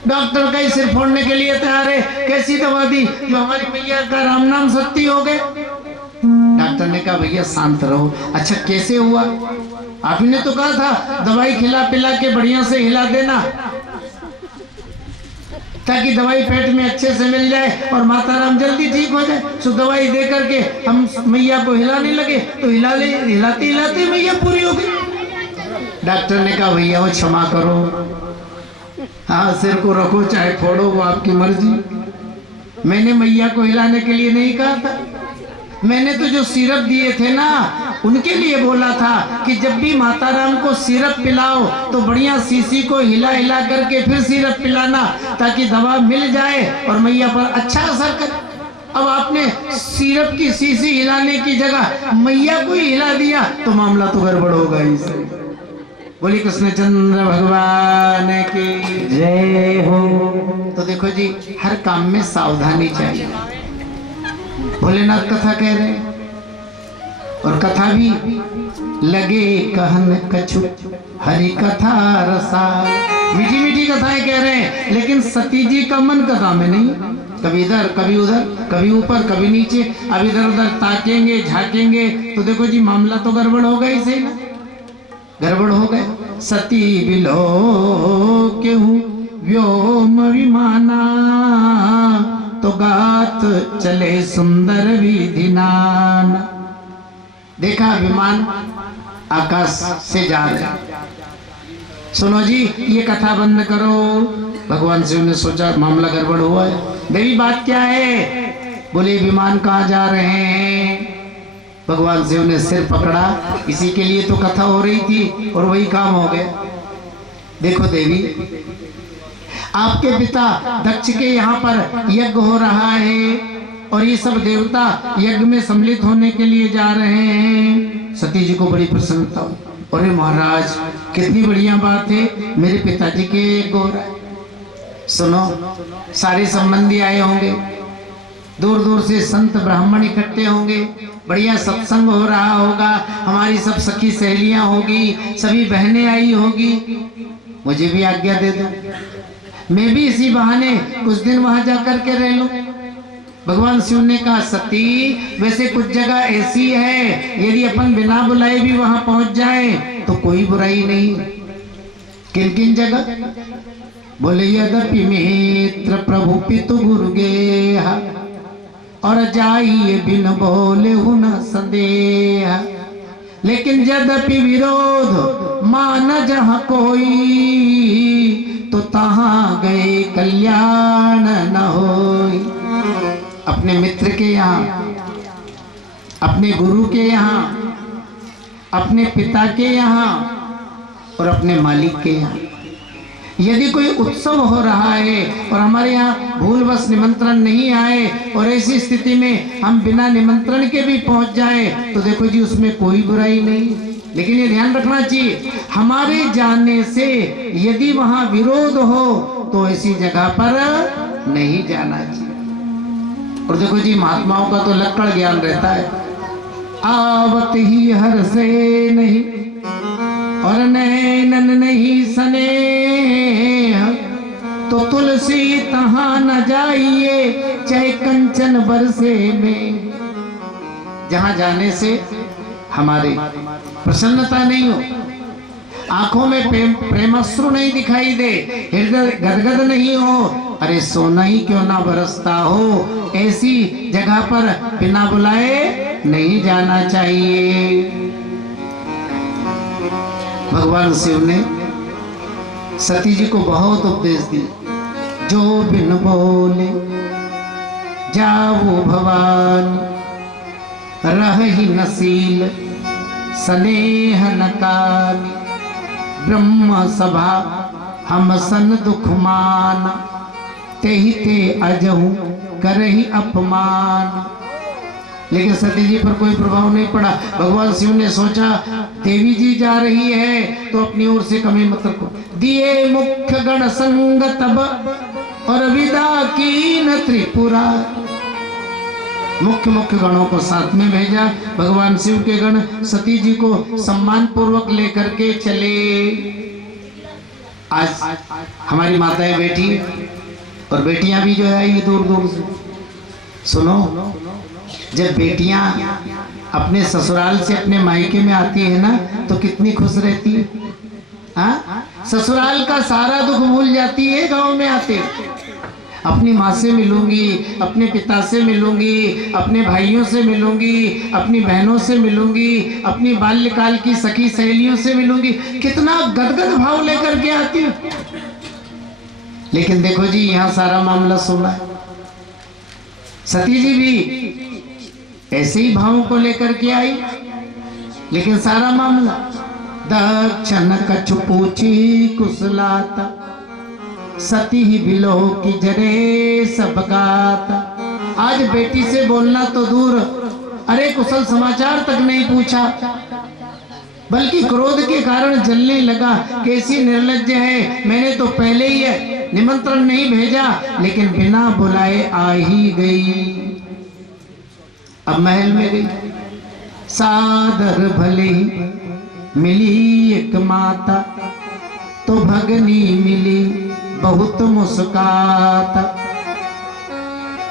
डॉक्टर का ही सिर फोड़ने के लिए तैयार है। कैसी दवा दी जो हमारी मैया का राम नाम सत्य हो गए। डॉक्टर ने कहा भैया शांत रहो। अच्छा कैसे हुआ? आप ही ने तो कहा था दवाई खिला पिला के बढ़िया से हिला देना ताकि दवाई पेट में अच्छे से मिल जाए और माता राम जल्दी ठीक हो जाए। सो दवाई दे करके हम मैया को हिलाने लगे तो हिलाते हिलाते मैया पूरी हो गई। डॉक्टर ने कहा भैया वो क्षमा करो, हाँ सिर को रखो चाहे फोड़ो, वो आपकी मर्जी। मैंने मैया को हिलाने के लिए नहीं कहा था, मैंने तो जो सिरप दिए थे ना उनके लिए बोला था कि जब भी माता राम को सिरप पिलाओ तो बढ़िया सीसी को हिला हिला करके फिर सिरप पिलाना ताकि दवा मिल जाए और मैया पर अच्छा असर करे। अब आपने सिरप की सीसी हिलाने की जगह मैया को ही हिला दिया तो मामला तो गड़बड़ होगा ही। बोली कृष्णचंद्र भगवान की जय हो। तो देखो जी, हर काम में सावधानी चाहिए। भोलेनाथ कथा कह रहे हैं और कथा भी लगे कहन कछु हरि कथा रसा, मीठी मीठी कथाएं कह रहे हैं, लेकिन सती जी का मन कथा में नहीं। कभी इधर कभी उधर, कभी ऊपर कभी नीचे, अब इधर उधर ताकेंगे झाकेंगे तो देखो जी मामला तो गड़बड़ हो गई। सही ना, गड़बड़ हो गए। सती बिलो केहू व्योम विमाना तो गात चले सुंदर विधिनान। देखा विमान आकाश से जा रहे। सुनो जी ये कथा बंद करो। भगवान शिव ने सोचा मामला गड़बड़ हुआ है। देवी बात क्या है? बोले विमान कहाँ जा रहे हैं? भगवान शिव ने सिर पकड़ा, इसी के लिए तो कथा हो रही थी और वही काम हो गया। देखो देवी, आपके पिता दक्ष के यहाँ पर यज्ञ हो रहा है और ये सब देवता यज्ञ में सम्मिलित होने के लिए जा रहे हैं। सती जी को बड़ी प्रसन्नता हुई। अरे महाराज कितनी बढ़िया बात है, मेरे पिताजी के यज्ञ हो रहा है। सुनो, सारे संबंधी आए होंगे, दूर दूर से संत ब्राह्मण इकट्ठे होंगे, बढ़िया सत्संग हो रहा होगा, हमारी सब सखी सहेलियां होगी, सभी बहनें आई होगी। मुझे भी आज्ञा दे दो, मैं भी इसी बहाने कुछ दिन वहां जाकर के रह लूं। भगवान शिव ने कहा सती वैसे कुछ जगह ऐसी है यदि अपन बिना बुलाए भी वहां पहुंच जाए तो कोई बुराई नहीं। किन किन जगह? बोले यद्यपि मित्र प्रभु पितु गुरु गेहा और जाइए बिन बोले हूं न संदेह, लेकिन यद्यपि विरोध मान जहां कोई तो तहां गए कल्याण न होई। अपने मित्र के यहाँ, अपने गुरु के यहाँ, अपने पिता के यहाँ और अपने मालिक के यहाँ, यदि कोई उत्सव हो रहा है और हमारे यहाँ भूलवश निमंत्रण नहीं आए और ऐसी स्थिति में हम बिना निमंत्रण के भी पहुंच जाए तो देखो जी उसमें कोई बुराई नहीं, लेकिन ये ध्यान रखना चाहिए हमारे जाने से यदि वहां विरोध हो तो ऐसी जगह पर नहीं जाना चाहिए। और देखो जी महात्माओं का तो लक्कड़ ज्ञान रहता है, आवत ही हर से नहीं और नैनन नहीं सने, तो तुलसी तहां न जाइए चाहे कंचन बरसे में। जहां जाने से हमारे प्रसन्नता नहीं हो, आंखों में प्रेमाश्रु नहीं दिखाई दे, हृदय गदगद नहीं हो, अरे सोना ही क्यों ना बरसता हो, ऐसी जगह पर बिना बुलाए नहीं जाना चाहिए। भगवान शिव ने सती जी को बहुत उपदेश दिया, जो बिन बोले जाओ भवानी, रही नसील स्नेह नकानी, ब्रह्म सभा हम सन दुख मान, तेहि ते अजहू करही अपमान। लेकिन सती जी पर कोई प्रभाव नहीं पड़ा। भगवान शिव ने सोचा देवी जी जा रही है तो अपनी ओर से कमी मत रखो, दिए मुख्य गण संग तब और विदा की न त्रिपुरा। मुख्य गणों को साथ में भेजा। भगवान शिव के गण सती जी को सम्मान पूर्वक लेकर के चले। आज हमारी माताएं बैठी और बेटियां भी जो है ये दूर दूर से। सुनो, जब बेटियां अपने ससुराल से अपने मायके में आती है ना तो कितनी खुश रहती है। हाँ, ससुराल का सारा दुख भूल जाती है गांव में आते। अपनी माँ से मिलूंगी, अपने पिता से मिलूंगी, अपने भाइयों से मिलूंगी, अपनी बहनों से मिलूंगी, अपनी बाल्यकाल की सखी सहेलियों से मिलूंगी, कितना गदगद भाव लेकर के आती हूँ। लेकिन देखो जी यहाँ सारा मामला सुना है। सती जी भी ऐसे ही भावों को लेकर के आई, लेकिन सारा मामला दक्षिण कछु पूछी कुशलाता, सती ही बिलो की जरे सब गाता। आज बेटी से बोलना तो दूर, अरे कुशल समाचार तक नहीं पूछा, बल्कि क्रोध के कारण जलने लगा। कैसी निर्लज्ज है, मैंने तो पहले ही निमंत्रण नहीं भेजा लेकिन बिना बुलाए आ ही गई। अब महल में गई, सादर भले ही मिली एक माता, तो भगनी मिली बहुत मुस्काता।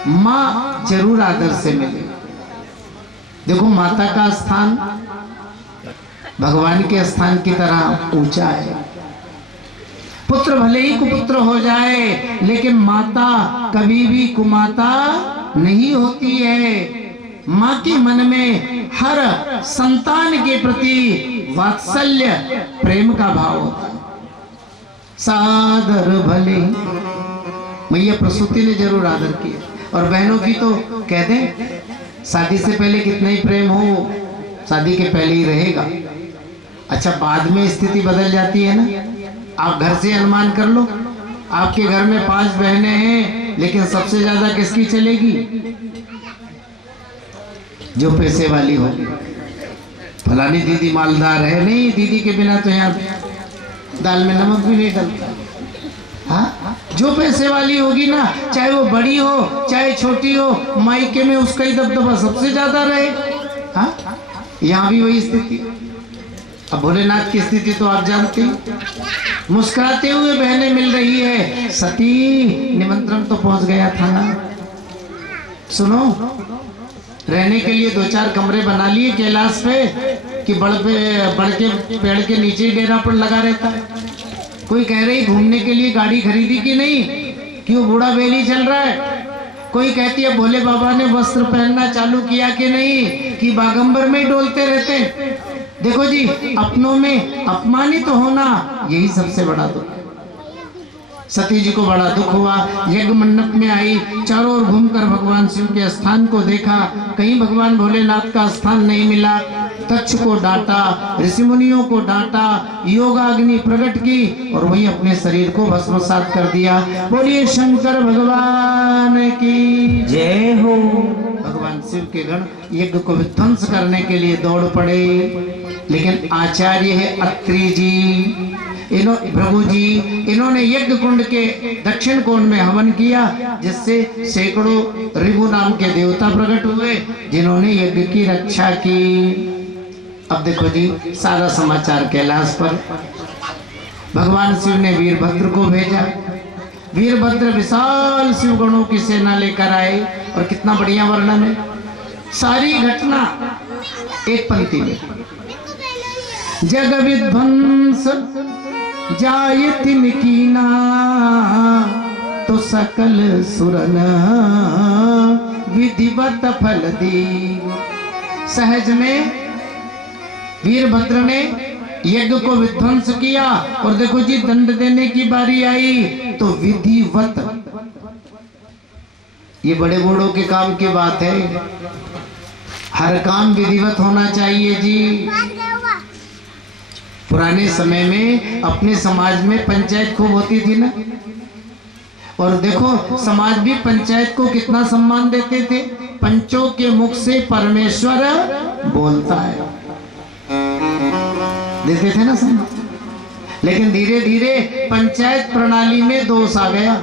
माँ जरूर आदर से मिले। देखो माता का स्थान भगवान के स्थान की तरह ऊंचा है। पुत्र भले ही कुपुत्र हो जाए लेकिन माता कभी भी कुमाता नहीं होती है। माँ के मन में हर संतान के प्रति वात्सल्य प्रेम का भाव होता है। सादर भले मैया प्रसूति ने जरूर आदर किया। और बहनों की तो कह दें, शादी से पहले कितना ही प्रेम हो, शादी के पहले ही रहेगा। अच्छा, बाद में स्थिति बदल जाती है ना। आप घर से अनुमान कर लो, आपके घर में 5 बहनें हैं लेकिन सबसे ज्यादा किसकी चलेगी? जो पैसे वाली होगी। फलानी दीदी मालदार है, नहीं दीदी के बिना तो यहाँ दाल में नमक भी नहीं डलता। हाँ, जो पैसे वाली होगी ना, चाहे वो बड़ी हो चाहे छोटी हो, मायके में उसका ही दबदबा सबसे ज्यादा रहे। हाँ, यहाँ भी वही स्थिति। अब भोलेनाथ की स्थिति तो आप जानते हैं। मुस्कुराते हुए बहनें मिल रही है। सती निमंत्रण तो पहुंच गया था ना। सुनो, रहने के लिए 2-4 कमरे बना लिए कैलाश पे कि बढ़ के पेड़ के नीचे ही डेरा पर लगा रहता है। कोई कह रही घूमने के लिए गाड़ी खरीदी कि नहीं, कि वो बूढ़ा बेली चल रहा है। कोई कहती है भोले बाबा ने वस्त्र पहनना चालू किया कि नहीं, कि बागंबर में ही डोलते रहते हैं। देखो जी, अपनों में अपमानित होना यही सबसे बड़ा दुख। सती जी को बड़ा दुख हुआ, यज्ञ मंडप में आई, चारों ओर घूमकर भगवान शिव के स्थान को देखा, कहीं भगवान भोलेनाथ का स्थान नहीं मिला। दक्ष को डांटा, ऋषि मुनियों को डांटा, योगाग्नि प्रकट की और वही अपने शरीर को भस्मसात कर दिया। बोलिए शंकर भगवान की जय हो। भगवान शिव के गण यज्ञ को विध्वंस करने के लिए दौड़ पड़े, लेकिन आचार्य है अत्रि जी, भृगु जी, इन्होंने यज्ञ कुंड के दक्षिण कोण में हवन किया, जिससे सैकड़ों ऋभु नाम के देवता प्रकट हुए, जिन्होंने यज्ञ की रक्षा की। अब देखो जी सारा समाचार कैलाश पर। भगवान शिव ने वीरभद्र को भेजा, वीरभद्र विशाल शिव गणों की सेना लेकर आए, और कितना बढ़िया वर्णन है, सारी घटना एक पंक्ति में। जग विध्वंस जाय तिन कीना, तो सकल सुरन विधिवत फल दी। सहज में वीरभद्र ने यज्ञ को विध्वंस किया, और देखो जी दंड देने की बारी आई तो विधिवत, ये बड़े बूढ़ों के काम की बात है, हर काम विधिवत होना चाहिए जी। पुराने समय में अपने समाज में पंचायत खूब होती थी ना, और देखो समाज भी पंचायत को कितना सम्मान देते थे। पंचों के मुख से परमेश्वर बोलता है, देते थे ना सम्मान। लेकिन धीरे धीरे पंचायत प्रणाली में दोष आ गया।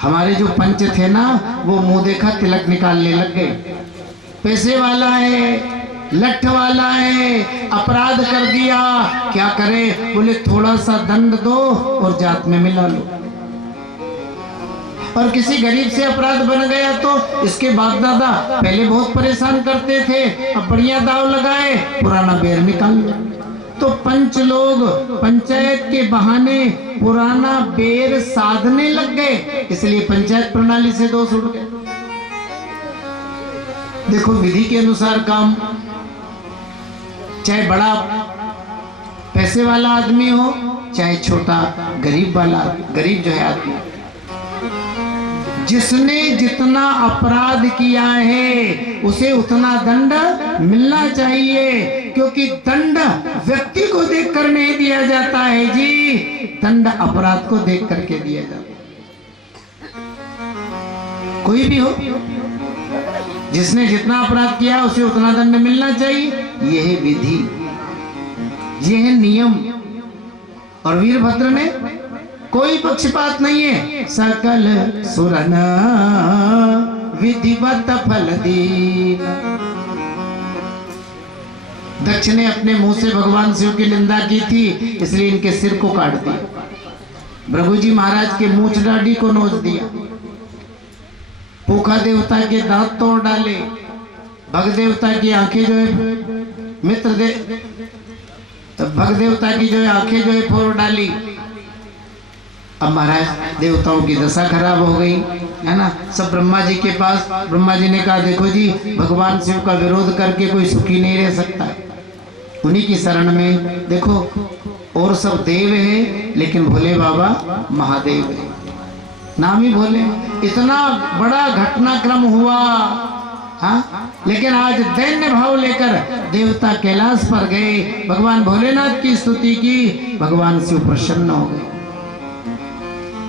हमारे जो पंच थे ना, वो मुंह देखा तिलक निकालने लग गए। पैसे वाला है, लठ वाला है, अपराध कर दिया, क्या करे, बोले थोड़ा सा दंड दो और जात में मिला लो। और किसी गरीब से अपराध बन गया तो इसके बाप दादा पहले बहुत परेशान करते थे, अब बढ़िया दाव लगाए, पुराना बेर निकाल लो। तो पंच लोग पंचायत के बहाने पुराना बेर साधने लग गए, इसलिए पंचायत प्रणाली से दोष उड़ गए। देखो विधि के अनुसार काम, चाहे बड़ा पैसे वाला आदमी हो, चाहे छोटा गरीब वाला, गरीब जो है आदमी, जिसने जितना अपराध किया है उसे उतना दंड मिलना चाहिए, क्योंकि दंड व्यक्ति को देखकर नहीं दिया जाता है जी, दंड अपराध को देख करके दिया जाता है। कोई भी हो, जिसने जितना अपराध किया उसे उतना दंड मिलना चाहिए, यह है विधि, यह है नियम। और वीरभद्र ने कोई पक्षपात नहीं है, सकल सुरन विधिवत फल दी। दक्ष ने अपने मुंह से भगवान शिव की निंदा की थी, इसलिए इनके सिर को काट दिया। भृगु जी महाराज के मूछ डाढ़ी को नोच दिया, पूखा देवता के दांत तोड़ डाले, भग देवता की आंखें जो है भग देवता की जो है आंखें जो है फोड़ डाली। अब महाराज देवताओं की दशा खराब हो गई है ना। सब ब्रह्मा जी के पास, ब्रह्मा जी ने कहा देखो जी भगवान शिव का विरोध करके कोई सुखी नहीं रह सकता, उन्हीं की शरण में देखो, और सब देव है लेकिन भोले बाबा महादेव है, नाम ही भोले। इतना बड़ा घटनाक्रम हुआ, हाँ, लेकिन आज दैन्य भाव लेकर देवता कैलाश पर गए, भगवान भोलेनाथ की स्तुति की, भगवान शिव प्रसन्न हो गए।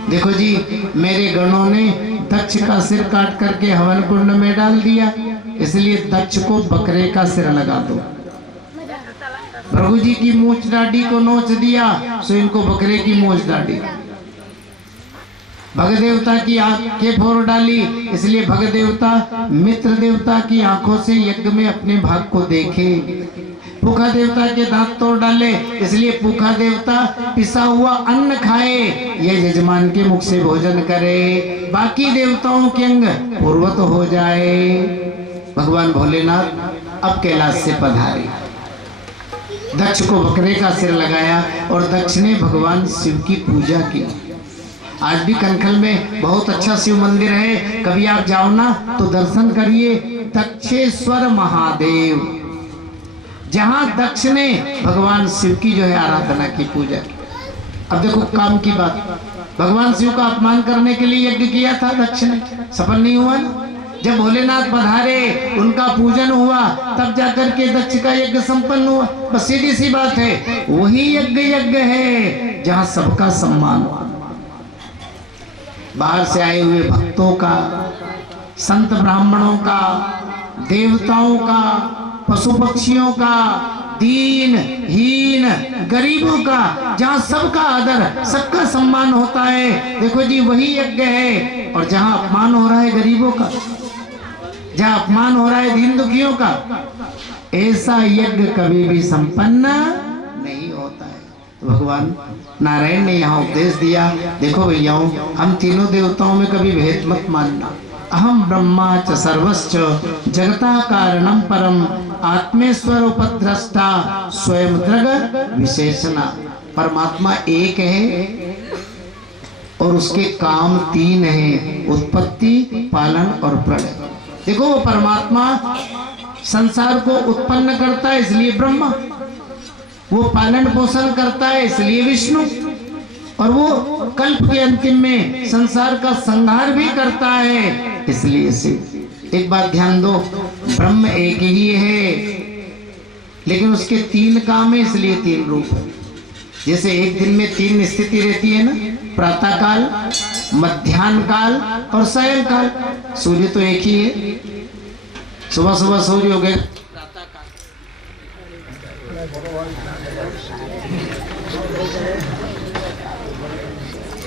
देखो जी मेरे गणों ने दक्ष का सिर काट करके हवन कुंड में डाल दिया, इसलिए दक्ष को बकरे का सिर लगा दो। भृगु जी की मूछ डाढ़ी को नोच दिया, सो इनको बकरे की मूछ डाढ़ी। भग देवता की आंखें फोड़ डाली, इसलिए भग देवता मित्र देवता की आंखों से यज्ञ में अपने भाग को देखे। पूखा देवता के दांत तोड़ डाले, इसलिए पूखा देवता पिसा हुआ अन्न खाए, ये यजमान के मुख से भोजन करे, बाकी देवताओं के अंग पूर्वत हो जाए। भगवान भोलेनाथ अब कैलाश से पधारे, दक्ष को बकरे का सिर लगाया और दक्ष ने भगवान शिव की पूजा की। आज भी कनखल में बहुत अच्छा शिव मंदिर है, कभी आप जाओ ना तो दर्शन करिए, दक्षेश्वर महादेव, जहां दक्ष ने भगवान शिव की जो है आराधना की, पूजा की। अब देखो काम की बात, भगवान शिव का अपमान करने के लिए यज्ञ किया था दक्ष ने, सफल नहीं हुआ ना। जब भोलेनाथ पधारे, उनका पूजन हुआ, तब जाकर के दक्ष का यज्ञ संपन्न हुआ। बस सीधी सी बात है, वही यज्ञ है जहां सबका सम्मान हुआ। बाहर से आए हुए भक्तों का, संत ब्राह्मणों का, देवताओं का, पशु पक्षियों का, दीन हीन गरीबों का, जहाँ सबका आदर, सबका सम्मान होता है। देखो जी, वही यज्ञ है। और जहाँ अपमान हो रहा है गरीबों का, जहाँ अपमान हो रहा है दीन दुखियों का, ऐसा यज्ञ कभी भी संपन्न नहीं होता है। तो भगवान नारायण ने यहाँ उपदेश दिया, देखो भैयाओं, हम तीनों देवताओं में कभी भेद मत मानना। अहम ब्रह्मा च सर्वश्च जगता कारणम परम आत्मेश्वर उपद्रष्टा स्वयं दृग विशेषणा। परमात्मा एक है और उसके काम तीन हैं, उत्पत्ति, पालन और प्रलय। देखो, वो परमात्मा संसार को उत्पन्न करता है, इसलिए ब्रह्मा। वो पालन पोषण करता है, इसलिए विष्णु। और वो कल्प के अंतिम में संसार का संहार भी करता है, इसलिए शिव। एक बात ध्यान दो, ब्रह्म एक ही है, लेकिन उसके तीन काम है, इसलिए तीन रूप है। जैसे एक दिन में तीन स्थिति रहती है ना, प्रातः काल, मध्याह्न काल और सायं काल। सूर्य तो एक ही है, सुबह सुबह सूर्य हो गए, प्रातः काल